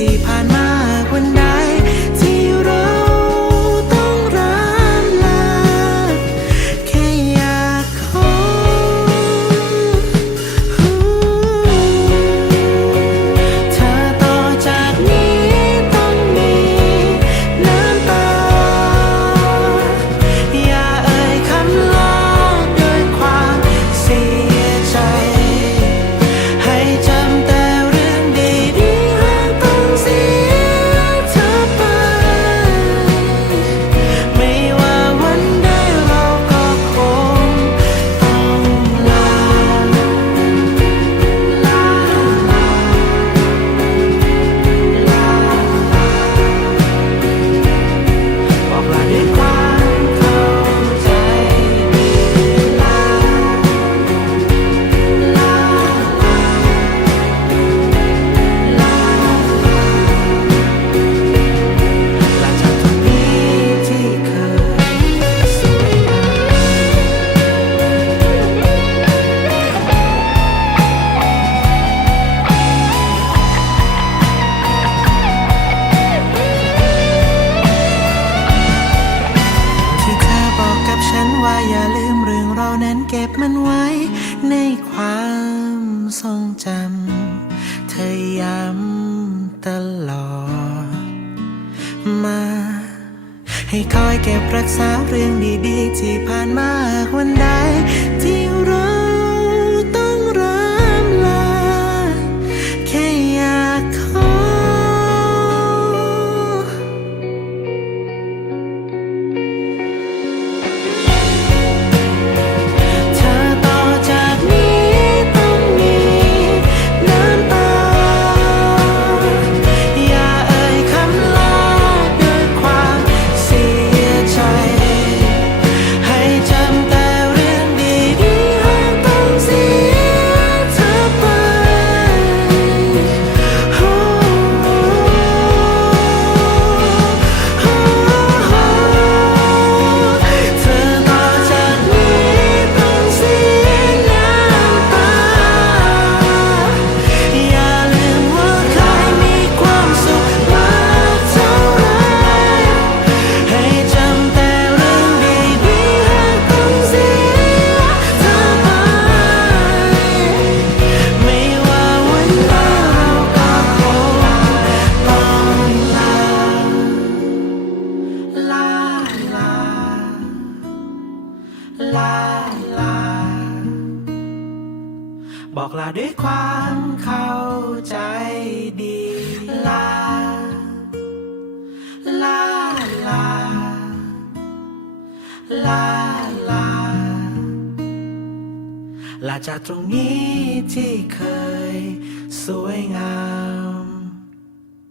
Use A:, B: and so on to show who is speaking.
A: ที่ผ่านมา เก็บมันไว้ในความทรงจำ เธอย้ำตลอดมา ให้คอยเก็บรักษาเรื่องดีๆ ที่ผ่านมาวันใดที่ บอกลาด้วยความเข้าใจดี ลา ลา ลา ลา ลา ลาจากตรงนี้ที่เคยสวยงาม